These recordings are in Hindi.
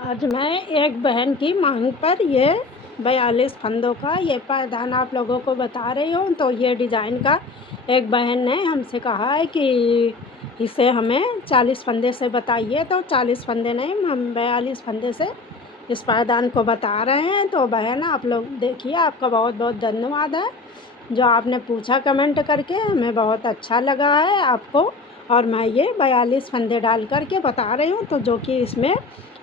आज मैं एक बहन की मांग पर ये 42 फंदों का ये पायदान आप लोगों को बता रही हूँ। तो ये डिज़ाइन का एक बहन ने हमसे कहा है कि इसे हमें 40 फंदे से बताइए, तो 40 फंदे नहीं, हम 42 फंदे से इस पायदान को बता रहे हैं। तो बहन आप लोग देखिए, आपका बहुत बहुत धन्यवाद है जो आपने पूछा कमेंट करके, हमें बहुत अच्छा लगा है आपको। और मैं ये 42 फंदे डाल कर के बता रही हूँ, तो जो कि इसमें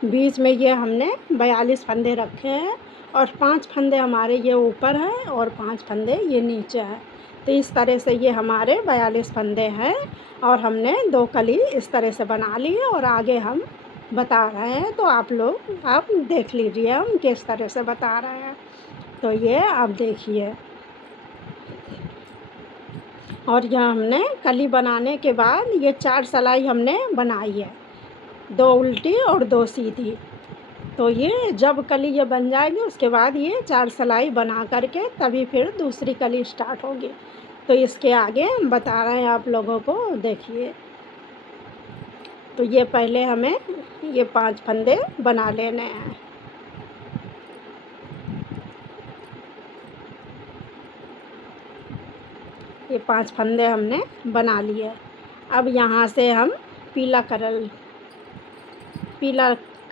बीच में ये हमने 42 फंदे रखे हैं और 5 फंदे हमारे ये ऊपर हैं और 5 फंदे ये नीचे हैं। तो इस तरह से ये हमारे 42 फंदे हैं और हमने 2 कली इस तरह से बना ली है और आगे हम बता रहे हैं। तो आप लोग आप देख लीजिए हम किस तरह से बता रहे हैं। तो ये आप देखिए, और यह हमने कली बनाने के बाद ये 4 सिलाई हमने बनाई है, 2 उल्टी और 2 सीधी। तो ये जब कली ये बन जाएगी उसके बाद ये 4 सिलाई बना करके तभी फिर दूसरी कली स्टार्ट होगी। तो इसके आगे हम बता रहे हैं आप लोगों को, देखिए। तो ये पहले हमें ये 5 फंदे बना लेने हैं। ये 5 फंदे हमने बना लिए। अब यहाँ से हम पीला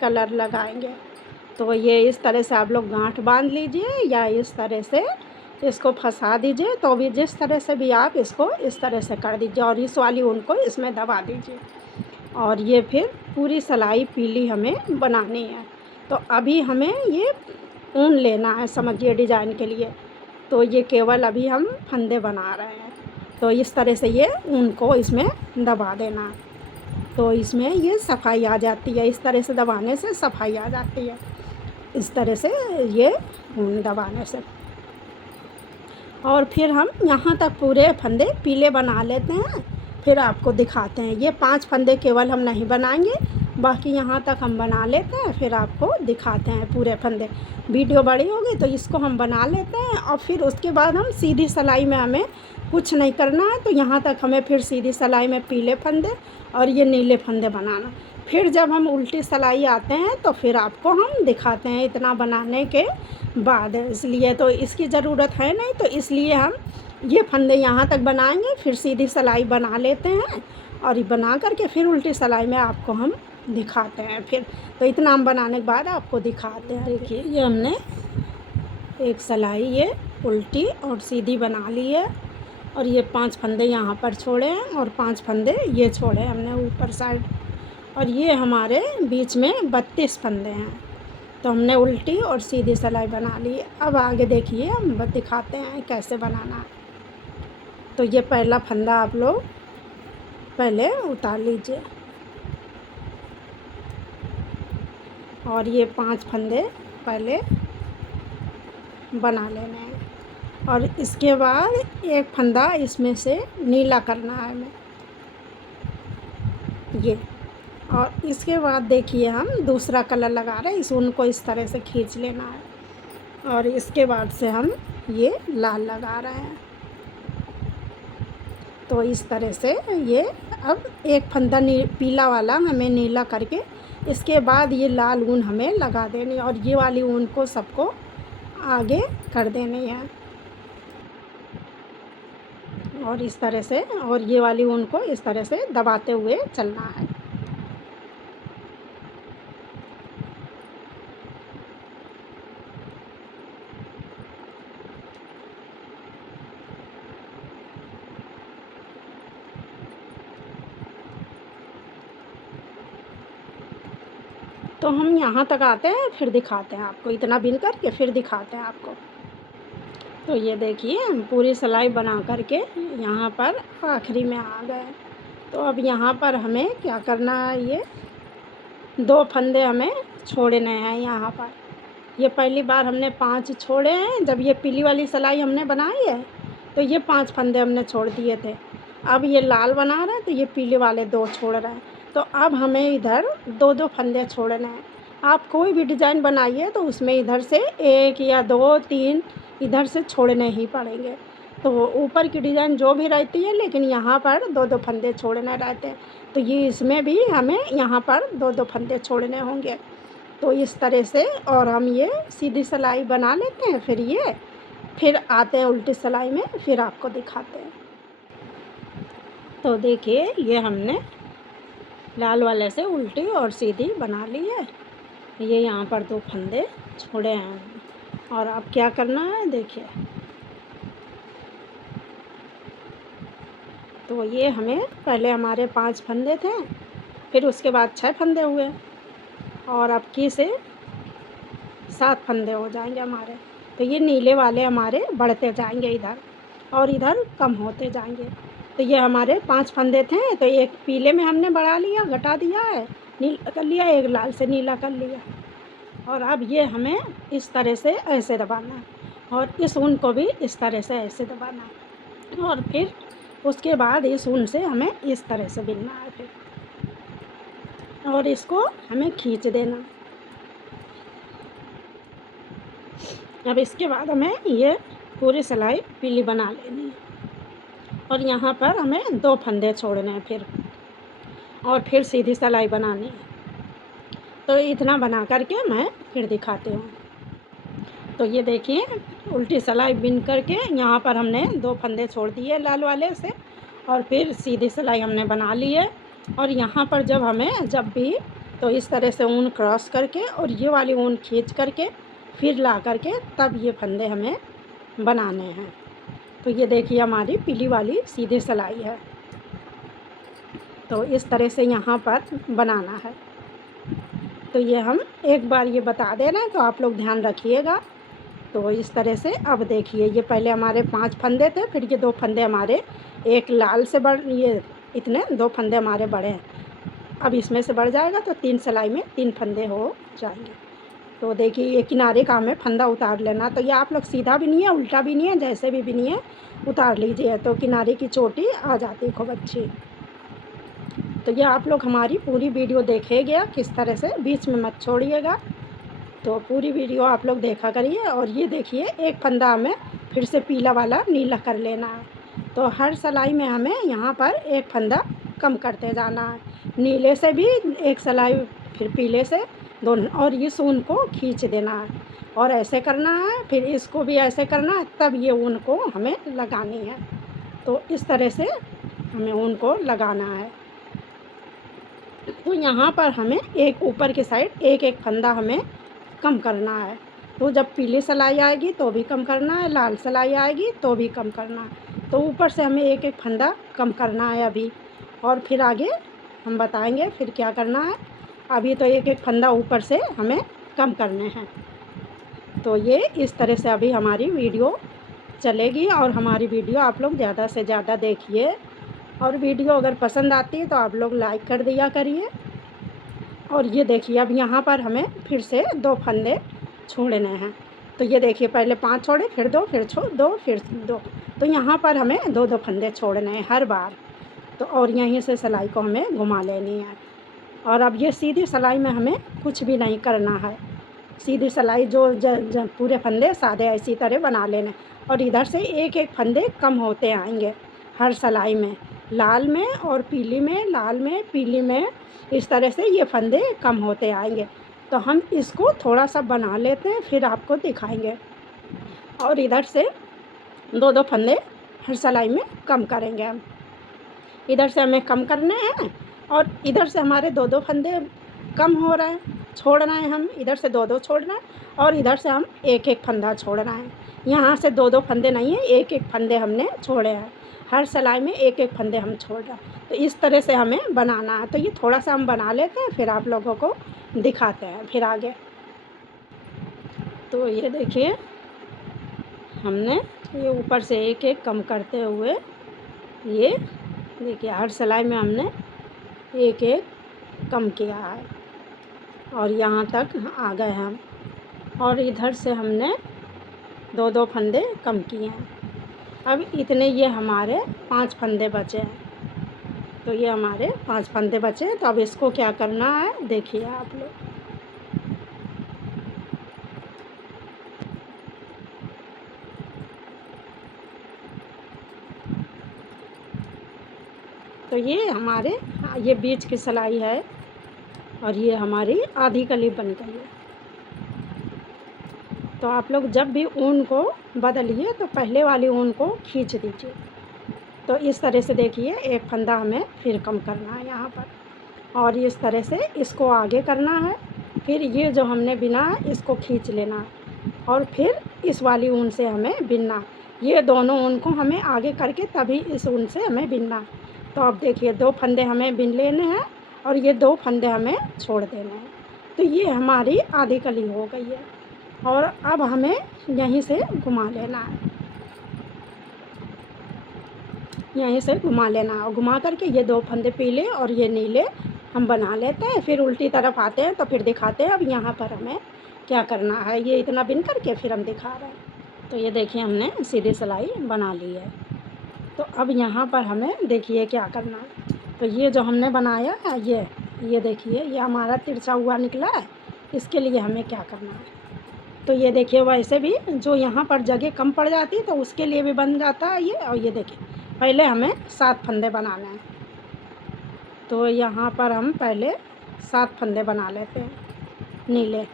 कलर लगाएंगे। तो ये इस तरह से आप लोग गांठ बांध लीजिए या इस तरह से इसको फंसा दीजिए। तो भी जिस तरह से भी आप इसको इस तरह से कर दीजिए और इस वाली ऊन को इसमें दबा दीजिए। और ये फिर पूरी सिलाई पीली हमें बनानी है। तो अभी हमें ये ऊन लेना है, समझिए, डिज़ाइन के लिए। तो ये केवल अभी हम फंदे बना रहे हैं। तो इस तरह से ये ऊन को इसमें दबा देना, तो इसमें ये सफाई आ जाती है। इस तरह से दबाने से सफाई आ जाती है, इस तरह से ये ऊन दबाने से। और फिर हम यहाँ तक पूरे फंदे पीले बना लेते हैं, फिर आपको दिखाते हैं। ये 5 फंदे केवल हम नहीं बनाएंगे, बाकी यहाँ तक हम बना लेते हैं, फिर आपको दिखाते हैं पूरे फंदे। वीडियो बड़ी होगी तो इसको हम बना लेते हैं और फिर उसके बाद हम सीधी सिलाई में हमें कुछ नहीं करना है। तो यहाँ तक हमें फिर सीधी सिलाई में पीले फंदे और ये नीले फंदे बनाना। फिर जब हम उल्टी सिलाई आते हैं तो फिर आपको हम दिखाते हैं इतना बनाने के बाद। इसलिए तो इसकी ज़रूरत है नहीं, तो इसलिए हम ये फंदे यहाँ तक बनाएंगे, फिर सीधी सिलाई बना लेते हैं और ये बना करके फिर उल्टी सिलाई में आपको हम दिखाते हैं। फिर तो इतना हम बनाने के बाद आपको दिखाते हैं। देखिए, ये हमने एक सिलाई ये उल्टी और सीधी बना ली है और ये 5 फंदे यहाँ पर छोड़े हैं और 5 फंदे ये छोड़े हैं हमने ऊपर साइड। और ये हमारे बीच में 32 फंदे हैं। तो हमने उल्टी और सीधी सिलाई बना ली। अब आगे देखिए, हम दिखाते हैं कैसे बनाना है। तो ये पहला फंदा आप लोग पहले उतार लीजिए और ये 5 फंदे पहले बना लेने हैं और इसके बाद एक फंदा इसमें से नीला करना है हमें, ये। और इसके बाद देखिए, हम दूसरा कलर लगा रहे हैं, इस ऊन को इस तरह से खींच लेना है और इसके बाद से हम ये लाल लगा रहे हैं। तो इस तरह से ये अब एक फंदा पीला वाला हमें नीला करके इसके बाद ये लाल ऊन हमें लगा देनी और ये वाली ऊन को सबको आगे कर देनी है और इस तरह से, और ये वाली ऊन को इस तरह से दबाते हुए चलना है। तो हम यहाँ तक आते हैं, फिर दिखाते हैं आपको, इतना बिन करके फिर दिखाते हैं आपको। तो ये देखिए, हम पूरी सिलाई बना करके यहाँ पर आखिरी में आ गए। तो अब यहाँ पर हमें क्या करना है, ये 2 फंदे हमें छोड़ने हैं यहाँ पर। ये पहली बार हमने 5 छोड़े हैं, जब ये पीली वाली सिलाई हमने बनाई है तो ये 5 फंदे हमने छोड़ दिए थे। अब ये लाल बना रहे हैं तो ये पीले वाले 2 छोड़ रहे हैं। तो अब हमें इधर 2-2 फंदे छोड़ने हैं। आप कोई भी डिज़ाइन बनाइए तो उसमें इधर से 1 या 2, 3 इधर से छोड़ने ही पड़ेंगे। तो ऊपर की डिज़ाइन जो भी रहती है, लेकिन यहाँ पर 2-2 फंदे छोड़ने रहते हैं। तो ये इसमें भी हमें यहाँ पर 2-2 फंदे छोड़ने होंगे। तो इस तरह से और हम ये सीधी सिलाई बना लेते हैं। फिर आते हैं उल्टी सिलाई में, फिर आपको दिखाते हैं। तो देखिए ये हमने लाल वाले से उल्टी और सीधी बना ली है। ये यहाँ पर 2 फंदे छोड़े हैं और अब क्या करना है देखिए। तो ये हमें पहले हमारे 5 फंदे थे, फिर उसके बाद 6 फंदे हुए और अब की से 7 फंदे हो जाएंगे हमारे। तो ये नीले वाले हमारे बढ़ते जाएंगे इधर और इधर कम होते जाएंगे। तो ये हमारे 5 फंदे थे, तो एक पीले में हमने बढ़ा लिया, घटा दिया है, नीला कर लिया, एक लाल से नीला कर लिया। और अब ये हमें इस तरह से ऐसे दबाना है और इस ऊन को भी इस तरह से ऐसे दबाना है और फिर उसके बाद इस ऊन से हमें इस तरह से बिनना है फिर, और इसको हमें खींच देना। अब इसके बाद हमें ये पूरी सिलाई पीली बना लेनी है और यहाँ पर हमें 2 फंदे छोड़ने हैं फिर, और फिर सीधी सिलाई बनानी है। तो इतना बना करके मैं फिर दिखाती हूँ। तो ये देखिए उल्टी सिलाई बिन करके यहाँ पर हमने 2 फंदे छोड़ दिए लाल वाले से और फिर सीधी सिलाई हमने बना ली है। और यहाँ पर जब भी तो इस तरह से ऊन क्रॉस करके और ये वाली ऊन खींच करके फिर ला करके तब ये फंदे हमें बनाने हैं। तो ये देखिए हमारी पीली वाली सीधी सिलाई है। तो इस तरह से यहाँ पर बनाना है। तो ये हम एक बार ये बता दे रहे हैं, तो आप लोग ध्यान रखिएगा। तो इस तरह से अब देखिए ये पहले हमारे 5 फंदे थे, फिर ये 2 फंदे हमारे एक लाल से ये इतने 2 फंदे हमारे बढ़े हैं। अब इसमें से बढ़ जाएगा तो 3 सिलाई में 3 फंदे हो जाएंगे। तो देखिए ये किनारे का हमें फंदा उतार लेना। तो ये आप लोग सीधा भी नहीं है, उल्टा भी नहीं है, जैसे भी नहीं है उतार लीजिए, तो किनारे की चोटी आ जाती है खूब अच्छी। तो ये आप लोग हमारी पूरी वीडियो देखिएगा किस तरह से, बीच में मत छोड़िएगा। तो पूरी वीडियो आप लोग देखा करिए। और ये देखिए एक फंदा हमें फिर से पीला वाला नीला कर लेना है। तो हर सिलाई में हमें यहाँ पर एक फंदा कम करते जाना है, नीले से भी एक सिलाई फिर पीले से दोनों, और इस ऊन को खींच देना है और ऐसे करना है, फिर इसको भी ऐसे करना है, तब ये ऊन को हमें लगानी है। तो इस तरह से हमें ऊन को लगाना है। तो यहाँ पर हमें एक ऊपर की साइड एक एक फंदा हमें कम करना है। तो जब पीली सिलाई आएगी तो भी कम करना है, लाल सिलाई आएगी तो भी कम करना है। तो ऊपर से हमें एक एक फंदा कम करना है अभी, और फिर आगे हम बताएंगे फिर क्या करना है। अभी तो एक एक फंदा ऊपर से हमें कम करने हैं। तो ये इस तरह से अभी हमारी वीडियो चलेगी और हमारी वीडियो आप लोग ज़्यादा से ज़्यादा देखिए। और वीडियो अगर पसंद आती है तो आप लोग लाइक कर दिया करिए। और ये देखिए अब यहाँ पर हमें फिर से 2 फंदे छोड़ने हैं। तो ये देखिए पहले 5 छोड़े, फिर 2, फिर 2, फिर 2। तो यहाँ पर हमें 2-2 फंदे छोड़ने हैं हर बार। तो और यहीं से सिलाई को हमें घुमा लेनी है। और अब ये सीधी सिलाई में हमें कुछ भी नहीं करना है। सीधी सिलाई जो पूरे फंदे सादे इसी तरह बना लेने, और इधर से एक एक फंदे कम होते आएंगे हर सिलाई में, लाल में और पीली में, लाल में पीली में, इस तरह से ये फंदे कम होते आएंगे। तो हम इसको थोड़ा सा बना लेते हैं फिर आपको दिखाएंगे। और इधर से 2-2 फंदे हर सिलाई में कम करेंगे हम। इधर से हमें कम करने हैं और इधर से हमारे 2-2 फंदे कम हो रहे हैं, छोड़ना है हम, इधर से 2-2 छोड़ना है और इधर से हम एक एक फंदा छोड़ना है। यहाँ से 2-2 फंदे नहीं है, एक एक फंदे हमने छोड़े हैं। हर सिलाई में एक एक फंदे हम छोड़ रहे हैं। तो इस तरह से हमें बनाना है। तो ये थोड़ा सा हम बना लेते हैं फिर आप लोगों को दिखाते हैं फिर आगे। तो ये देखिए हमने ये ऊपर से एक एक कम करते हुए, ये देखिए हर सिलाई में हमने एक एक कम किया है और यहाँ तक आ गए हम। और इधर से हमने 2-2 फंदे कम किए हैं। अब इतने ये हमारे 5 फंदे बचे हैं। तो ये हमारे 5 फंदे बचे हैं। तो अब इसको क्या करना है देखिए आप लोग। तो ये हमारे ये बीच की सिलाई है, और ये हमारी आधी कली बन गई है। तो आप लोग जब भी ऊन को बदलिए तो पहले वाली ऊन को खींच दीजिए। तो इस तरह से देखिए एक फंदा हमें फिर कम करना है यहाँ पर, और इस तरह से इसको आगे करना है। फिर ये जो हमने बिना है इसको खींच लेना है, और फिर इस वाली ऊन से हमें बिनना। ये दोनों ऊन को हमें आगे करके तभी इस ऊन से हमें बिनना। तो अब देखिए 2 फंदे हमें बिन लेने हैं और ये 2 फंदे हमें छोड़ देने हैं। तो ये हमारी आधी कली हो गई है, और अब हमें यहीं से घुमा लेना है, यहीं से घुमा लेना और घुमा करके ये 2 फंदे पीले और ये नीले हम बना लेते हैं। फिर उल्टी तरफ आते हैं तो फिर दिखाते हैं अब यहाँ पर हमें क्या करना है। ये इतना बिन करके फिर हम दिखा रहे हैं। तो ये देखिए हमने सीधी सिलाई बना ली है। तो अब यहाँ पर हमें देखिए क्या करना है। तो ये जो हमने बनाया है ये देखिए ये हमारा तिरछा हुआ निकला है। इसके लिए हमें क्या करना है, तो ये देखिए वैसे भी जो यहाँ पर जगह कम पड़ जाती है तो उसके लिए भी बन जाता है ये। और ये देखिए पहले हमें 7 फंदे बनाने हैं। तो यहाँ पर हम पहले 7 फंदे बना लेते हैं नीले।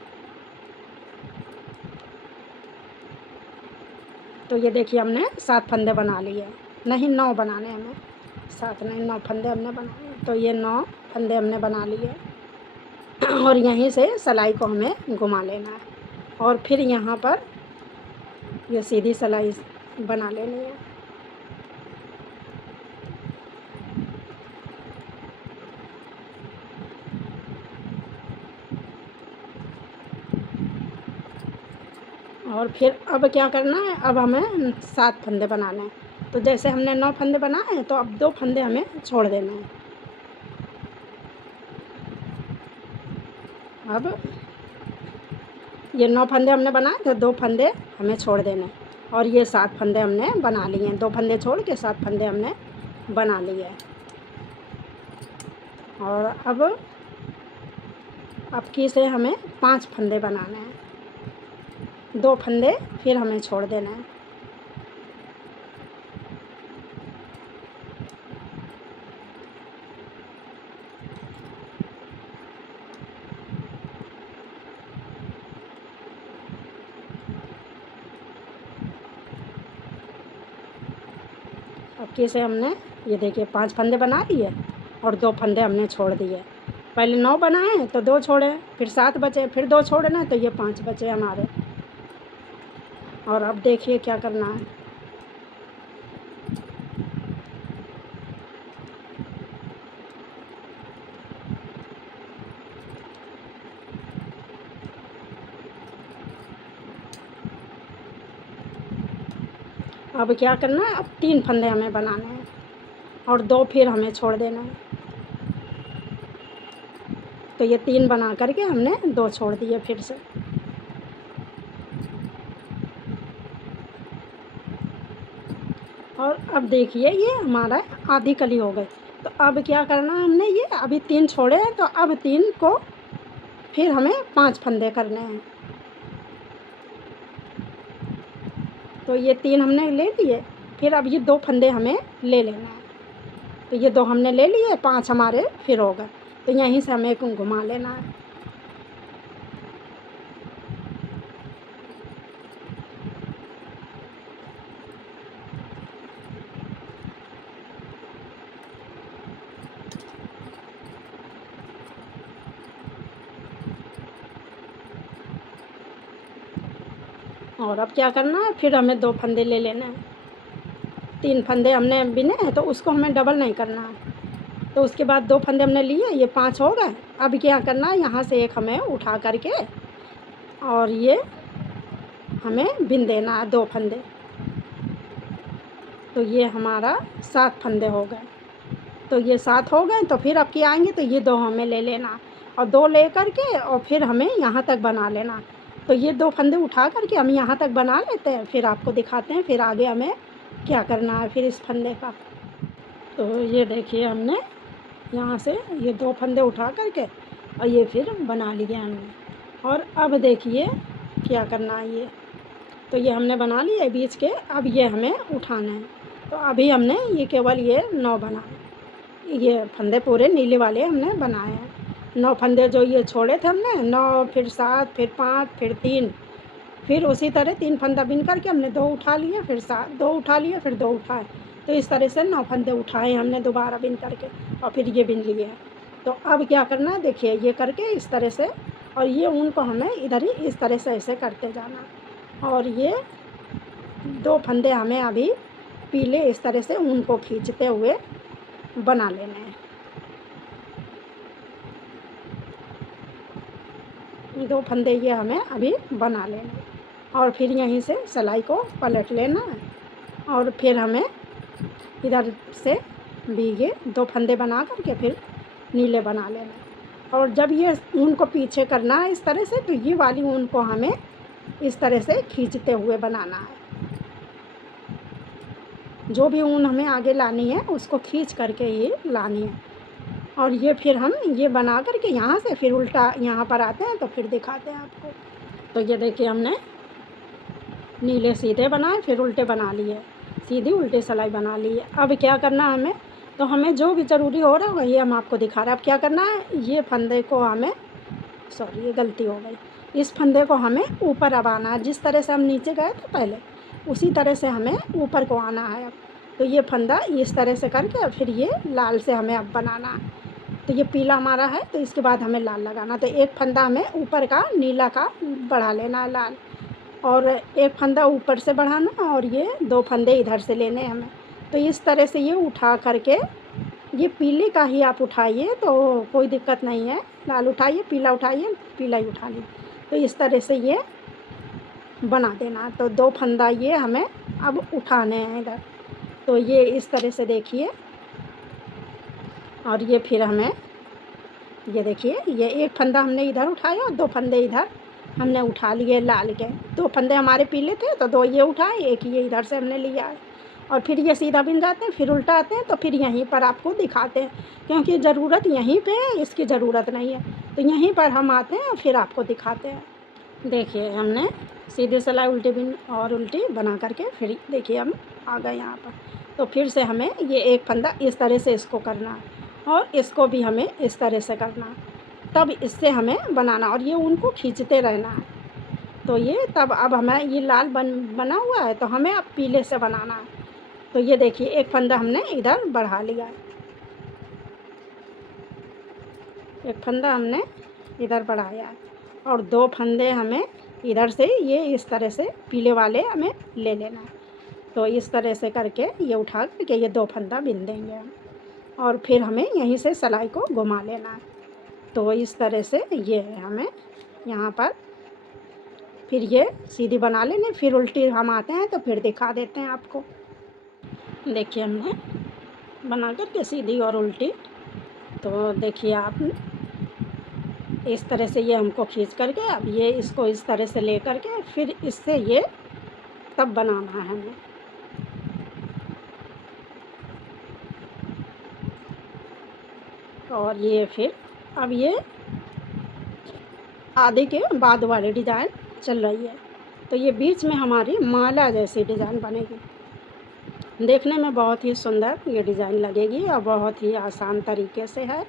तो ये देखिए हमने 7 फंदे बना लिए, नहीं 9 बनाने हमें, 7 नहीं 9 फंदे हमने बनाए। तो ये 9 फंदे हमने बना लिए, और यहीं से सिलाई को हमें घुमा लेना है, और फिर यहाँ पर ये सीधी सिलाई बना लेनी है। और फिर अब क्या करना है, अब हमें 7 फंदे बनाने हैं। तो जैसे हमने 9 फंदे बनाए हैं तो अब 2 फंदे हमें छोड़ देने हैं। अब ये 9 फंदे हमने बनाए तो 2 फंदे हमें छोड़ देने, और ये 7 फंदे हमने बना लिए हैं। 2 फंदे छोड़ के 7 फंदे हमने बना लिए हैं। और अब की से हमें 5 फंदे बनाने हैं, 2 फंदे फिर हमें छोड़ देना है। अब की से हमने ये देखिए 5 फंदे बना लिए और 2 फंदे हमने छोड़ दिए। पहले 9 बनाए तो 2 छोड़े, फिर 7 बचे, फिर 2 छोड़े ना तो ये 5 बचे हमारे। और अब देखिए क्या करना है। अब क्या करना है, अब 3 फंदे हमें बनाने हैं और 2 फिर हमें छोड़ देना है। तो ये 3 बना करके हमने 2 छोड़ दिए फिर से। और अब देखिए ये हमारा आधी कली हो गई। तो अब क्या करना है, हमने ये अभी 3 छोड़े हैं तो अब 3 को फिर हमें 5 फंदे करने हैं। तो ये 3 हमने ले लिए, फिर अब ये 2 फंदे हमें ले लेना है। तो ये 2 हमने ले लिए, 5 हमारे फिर हो गए। तो यहीं से हमें घुमा लेना है। और अब क्या करना है, फिर हमें 2 फंदे ले लेना है। 3 फंदे हमने बिने हैं तो उसको हमें डबल नहीं करना है। तो उसके बाद 2 फंदे हमने लिए, ये 5 हो गए। अब क्या करना है, यहाँ से एक हमें उठा करके और ये हमें बिन देना है 2 फंदे। तो ये हमारा 7 फंदे हो गए। तो ये 7 हो गए, तो फिर अब क्या आएंगे, तो ये 2 हमें ले लेना और 2 ले करके और फिर हमें यहाँ तक बना लेना। तो ये 2 फंदे उठा करके हम यहाँ तक बना लेते हैं, फिर आपको दिखाते हैं फिर आगे हमें क्या करना है फिर इस फंदे का। तो ये देखिए हमने यहाँ से ये 2 फंदे उठा करके और ये फिर बना लिए हमने। और अब देखिए क्या करना है, ये तो ये हमने बना लिए बीच के, अब ये हमें उठाना है। तो अभी हमने ये केवल ये 9 बना, ये फंदे पूरे नीले वाले हमने बनाए हैं। 9 फंदे जो ये छोड़े थे हमने, 9 फिर 7 फिर 5 फिर 3, फिर उसी तरह 3 फंदा बिन करके हमने 2 उठा लिए, फिर 7 2 उठा लिए, फिर 2 उठाए। तो इस तरह से 9 फंदे उठाए हमने दोबारा बिन करके, और फिर ये बिन लिए हैं। तो अब क्या करना है देखिए, ये करके इस तरह से, और ये ऊन को हमें इधर ही इस तरह से ऐसे करते जाना, और ये 2 फंदे हमें अभी पीले इस तरह से ऊन को खींचते हुए बना लेने हैं। 2 फंदे ये हमें अभी बना लेने हैं, और फिर यहीं से सिलाई को पलट लेना है, और फिर हमें इधर से भी ये 2 फंदे बना करके फिर नीले बना लेना है। और जब ये ऊन को पीछे करना है इस तरह से, तो ये वाली ऊन को हमें इस तरह से खींचते हुए बनाना है। जो भी ऊन हमें आगे लानी है उसको खींच करके ये लानी है, और ये फिर हम ये बना करके यहाँ से फिर उल्टा यहाँ पर आते हैं तो फिर दिखाते हैं आपको। तो ये देखिए हमने नीले सीधे बनाए, फिर उल्टे बना लिए, सीधी उल्टे सिलाई बना ली है। अब क्या करना है हमें, तो हमें जो भी ज़रूरी हो रहा है वही हम आपको दिखा रहे हैं। अब क्या करना है, ये फंदे को हमें, सॉरी ये गलती हो गई, इस फंदे को हमें ऊपर अब आना है। जिस तरह से हम नीचे गए थे पहले, उसी तरह से हमें ऊपर को आना है। अब तो ये फंदा इस तरह से करके फिर ये लाल से हमें अब बनाना है। तो ये पीला हमारा है, तो इसके बाद हमें लाल लगाना। तो एक फंदा हमें ऊपर का नीला का बढ़ा लेना है लाल, और एक फंदा ऊपर से बढ़ाना, और ये 2 फंदे इधर से लेने हैं हमें। तो इस तरह से ये उठा करके, ये पीले का ही आप उठाइए तो कोई दिक्कत नहीं है, लाल उठाइए, पीला उठाइए, पीला ही उठा लीजिए। तो इस तरह से ये बना देना। तो 2 फंदा ये हमें अब उठाने हैं इधर। तो ये इस तरह से देखिए, और ये फिर हमें, ये देखिए ये एक फंदा हमने इधर उठाया और 2 फंदे इधर हमने उठा लिए लाल के। 2 फंदे हमारे पीले थे तो 2 ये उठाए, एक ये इधर से हमने लिया है, और फिर ये सीधा बिन जाते हैं, फिर उल्टा आते हैं। तो फिर यहीं पर आपको दिखाते हैं, क्योंकि ज़रूरत यहीं पे है, इसकी ज़रूरत नहीं है। तो यहीं पर हम आते हैं, फिर आपको दिखाते हैं। देखिए हमने सीधी सिलाई उल्टी बिन और उल्टी बना करके फिर देखिए हम आ गए यहाँ पर। तो फिर से हमें ये एक फंदा इस तरह से इसको करना है, और इसको भी हमें इस तरह से करना है, तब इससे हमें बनाना, और ये उनको खींचते रहना है। तो ये तब अब हमें ये लाल बना हुआ है, तो हमें अब पीले से बनाना है। तो ये देखिए एक फंदा हमने इधर बढ़ा लिया है, एक फंदा हमने इधर बढ़ाया है, और 2 फंदे हमें इधर से ये इस तरह से पीले वाले हमें ले लेना है। तो इस तरह से करके ये उठा करके ये 2 फंदा बिन देंगे हम, और फिर हमें यहीं से सिलाई को घुमा लेना है। तो इस तरह से ये है हमें यहाँ पर, फिर ये सीधी बना लेने, फिर उल्टी हम आते हैं तो फिर दिखा देते हैं आपको। देखिए हमने बना करके सीधी और उल्टी, तो देखिए आप इस तरह से ये हमको खींच करके अब ये इसको इस तरह से ले करके फिर इससे ये तब बनाना है हमें। और ये फिर अब ये आधे के बाद वाली डिज़ाइन चल रही है, तो ये बीच में हमारी माला जैसी डिज़ाइन बनेगी। देखने में बहुत ही सुंदर ये डिज़ाइन लगेगी, और बहुत ही आसान तरीके से है,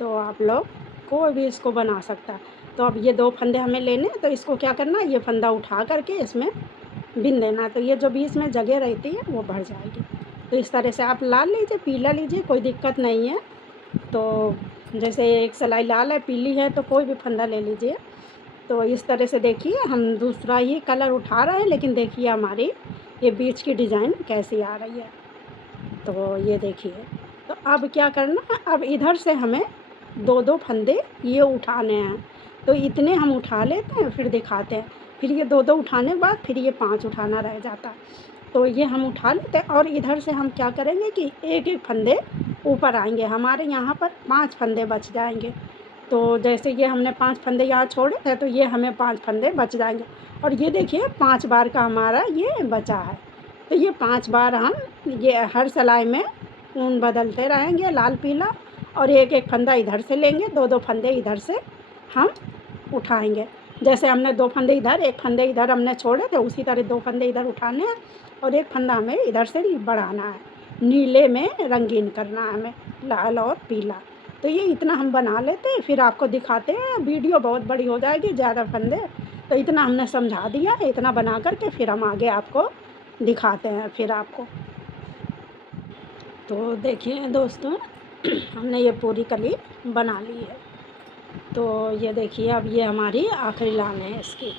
तो आप लोग कोई भी इसको बना सकता है। तो अब ये 2 फंदे हमें लेने, तो इसको क्या करना, ये फंदा उठा करके इसमें बिन देना, तो ये जो बीच में जगह रहती है वो भर जाएगी। तो इस तरह से आप लाल लीजिए, पीला लीजिए, कोई दिक्कत नहीं है। तो जैसे एक सिलाई लाल है, पीली है, तो कोई भी फंदा ले लीजिए। तो इस तरह से देखिए हम दूसरा ही कलर उठा रहे हैं, लेकिन देखिए हमारी ये बीच की डिज़ाइन कैसी आ रही है। तो ये देखिए, तो अब क्या करना है, अब इधर से हमें 2-2 फंदे ये उठाने हैं। तो इतने हम उठा लेते हैं, फिर दिखाते हैं। फिर ये 2-2 उठाने के बाद फिर ये 5 उठाना रह जाता है। तो ये हम उठा लेते हैं, और इधर से हम क्या करेंगे कि एक-एक फंदे ऊपर आएंगे, हमारे यहाँ पर 5 फंदे बच जाएंगे। तो जैसे ये हमने 5 फंदे यहाँ छोड़े थे, तो ये हमें 5 फंदे बच जाएंगे, और ये देखिए 5 बार का हमारा ये बचा है। तो ये 5 बार हम ये हर सिलाई में ऊन बदलते रहेंगे लाल पीला, और एक-एक फंदा इधर से लेंगे, 2-2 फंदे इधर से हम उठाएंगे। जैसे हमने 2 फंदे इधर, 1 फंदे इधर हमने छोड़े थे, उसी तरह 2 फंदे इधर उठाने हैं, और 1 फंदा हमें इधर से बढ़ाना है। नीले में रंगीन करना है हमें, लाल और पीला। तो ये इतना हम बना लेते हैं, फिर आपको दिखाते हैं। वीडियो बहुत बड़ी हो जाएगी, ज़्यादा फंदे, तो इतना हमने समझा दिया है। इतना बना करके फिर हम आगे आपको दिखाते हैं फिर आपको। तो देखिए दोस्तों, हमने ये पूरी कली बना ली है। तो ये देखिए, अब ये हमारी आखिरी लाइन है इसकी।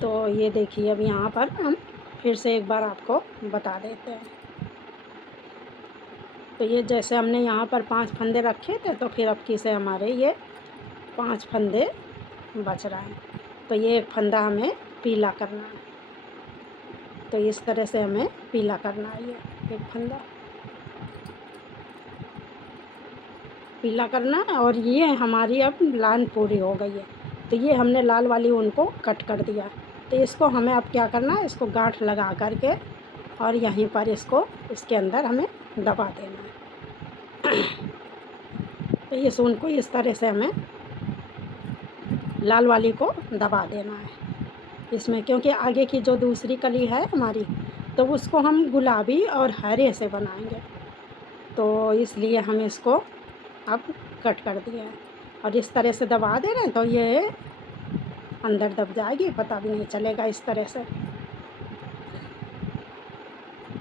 तो ये देखिए, अब यहाँ पर हम फिर से एक बार आपको बता देते हैं। तो ये जैसे हमने यहाँ पर 5 फंदे रखे थे, तो फिर अब की से हमारे ये 5 फंदे बच रहे हैं। तो ये एक फंदा हमें पीला करना है। तो इस तरह से हमें पीला करना है, ये एक फंदा पीला करना है। और ये हमारी अब लाइन पूरी हो गई है। तो ये हमने लाल वाली ऊन को कट कर दिया। तो इसको हमें अब क्या करना है, इसको गांठ लगा करके और यहीं पर इसको इसके अंदर हमें दबा देना है। तो इस ऊन को इस तरह से हमें लाल वाली को दबा देना है इसमें, क्योंकि आगे की जो दूसरी कली है हमारी, तो उसको हम गुलाबी और हरे से बनाएंगे। तो इसलिए हम इसको अब कट कर दिया है और इस तरह से दबा दे रहे हैं, तो ये अंदर दब जाएगी, पता भी नहीं चलेगा इस तरह से।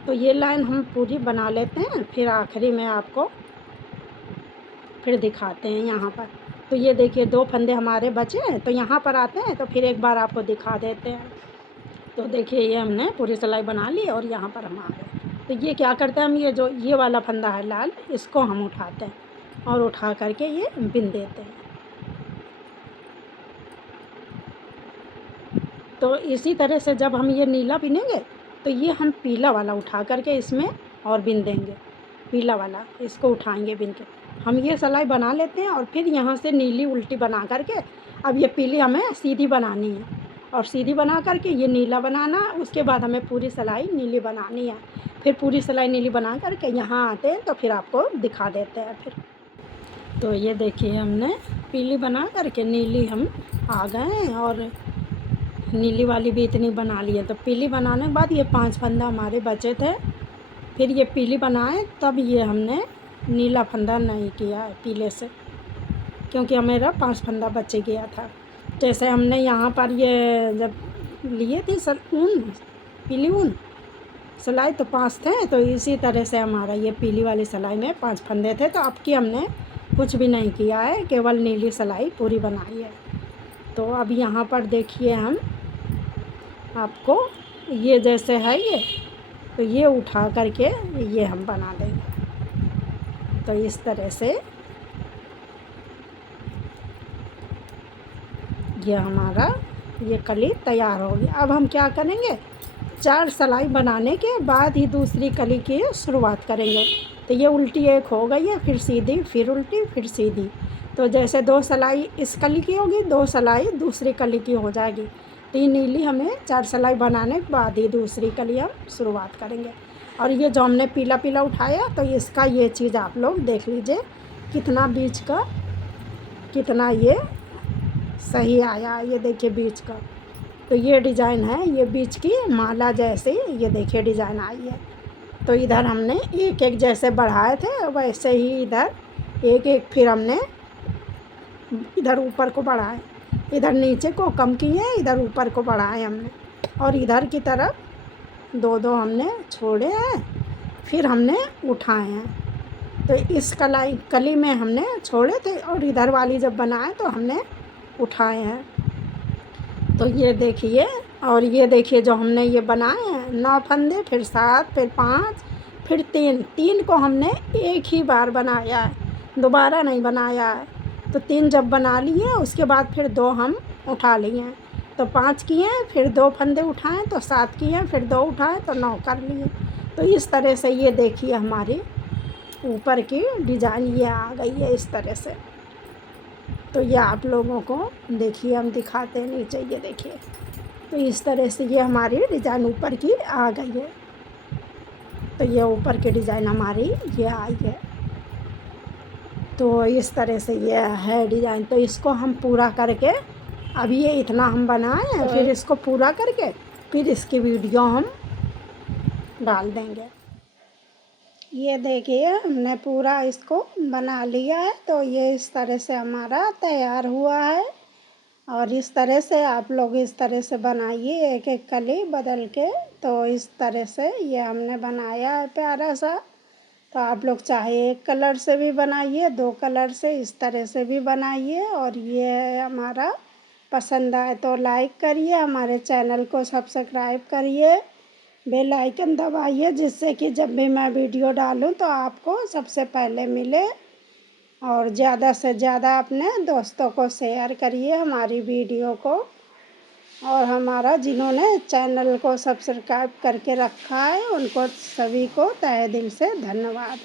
तो ये लाइन हम पूरी बना लेते हैं, फिर आखिरी में आपको फिर दिखाते हैं यहाँ पर। तो ये देखिए 2 फंदे हमारे बचे हैं, तो यहाँ पर आते हैं तो फिर एक बार आपको दिखा देते हैं। तो देखिए, ये हमने पूरी सिलाई बना ली और यहाँ पर हम आ गए। तो ये क्या करते हैं, हम ये जो ये वाला फंदा है लाल, इसको हम उठाते हैं और उठा करके ये बिन देते हैं। तो इसी तरह से जब हम ये नीला बिनेंगे, तो ये हम पीला वाला उठा करके इसमें और बिन देंगे। पीला वाला इसको उठाएंगे बिन के, हम ये सिलाई बना लेते हैं और फिर यहाँ से नीली उल्टी बना करके, अब ये पीली हमें सीधी बनानी है और सीधी बना करके ये नीला बनाना है। उसके बाद हमें पूरी सिलाई नीली बनानी है। फिर पूरी सिलाई नीली बना करके यहाँ आते हैं, तो फिर आपको दिखा देते हैं फिर। तो ये देखिए, हमने पीली बना करके नीली हम आ गए हैं और नीली वाली भी इतनी बना ली है। तो पीली बनाने के बाद ये 5 फंदा हमारे बचे थे, फिर ये पीली बनाए, तब ये हमने नीला फंदा नहीं किया है पीले से, क्योंकि मेरा 5 फंदा बच गया था। जैसे हमने यहाँ पर ये जब लिए थे ऊन, पीली ऊन सिलाई, तो 5 थे। तो इसी तरह से हमारा ये पीली वाली सिलाई में 5 फंदे थे। तो अब की हमने कुछ भी नहीं किया है, केवल नीली सिलाई पूरी बनाई है। तो अब यहाँ पर देखिए, हम आपको ये जैसे है ये, तो ये उठा करके ये हम बना देंगे। तो इस तरह से ये हमारा ये कली तैयार हो गया। अब हम क्या करेंगे, 4 सिलाई बनाने के बाद ही दूसरी कली की शुरुआत करेंगे। तो ये उल्टी एक हो गई है, फिर सीधी, फिर उल्टी, फिर सीधी। तो जैसे 2 सिलाई इस कली की होगी, 2 सिलाई दूसरी कली की हो जाएगी। तो ये नीली हमें 4 सिलाई बनाने के बाद ही दूसरी कली हम शुरुआत करेंगे। और ये जो हमने पीला पीला उठाया, तो इसका ये चीज़ आप लोग देख लीजिए, कितना बीच का कितना ये सही आया। ये देखिए बीच का, तो ये डिज़ाइन है, ये बीच की माला जैसे ये देखिए डिज़ाइन आई है। तो इधर हमने एक एक जैसे बढ़ाए थे, वैसे ही इधर एक एक फिर हमने इधर ऊपर को बढ़ाए, इधर नीचे को कम किए, इधर ऊपर को बढ़ाए हमने, और इधर की तरफ 2-2 हमने छोड़े हैं, फिर हमने उठाए हैं। तो इस कली में हमने छोड़े थे और इधर वाली जब बनाए तो हमने उठाए हैं। तो ये देखिए, और ये देखिए जो हमने ये बनाए हैं 9 फंदे, फिर 7, फिर 5, फिर 3 को हमने एक ही बार बनाया है, दोबारा नहीं बनाया है। तो 3 जब बना लिए, उसके बाद फिर 2 हम उठा लिए हैं। तो 5 किए, फिर 2 फंदे उठाएं, तो 7 किए, फिर 2 उठाएं, तो 9 कर लिए। तो इस तरह से ये देखिए हमारी ऊपर की डिज़ाइन ये आ गई है इस तरह से। तो ये आप लोगों को देखिए, हम दिखाते हैं नीचे, ये देखिए। तो इस तरह से ये हमारी डिज़ाइन ऊपर की आ गई है। तो ये ऊपर की डिज़ाइन हमारी ये आई है। तो इस तरह से ये है डिज़ाइन। तो इसको हम पूरा करके, अभी ये इतना हम बनाए हैं, फिर इसको पूरा करके फिर इसकी वीडियो हम डाल देंगे। ये देखिए हमने पूरा इसको बना लिया है, तो ये इस तरह से हमारा तैयार हुआ है। और इस तरह से आप लोग इस तरह से बनाइए, एक एक कली बदल के। तो इस तरह से ये हमने बनाया है प्यारा सा। तो आप लोग चाहे एक कलर से भी बनाइए, दो कलर से, इस तरह से भी बनाइए। और ये हमारा पसंद आए तो लाइक करिए, हमारे चैनल को सब्सक्राइब करिए, बेल आइकन दबाइए, जिससे कि जब भी मैं वीडियो डालूं तो आपको सबसे पहले मिले। और ज़्यादा से ज़्यादा अपने दोस्तों को शेयर करिए हमारी वीडियो को। और हमारा जिन्होंने चैनल को सब्सक्राइब करके रखा है उनको सभी को तहे दिल से धन्यवाद।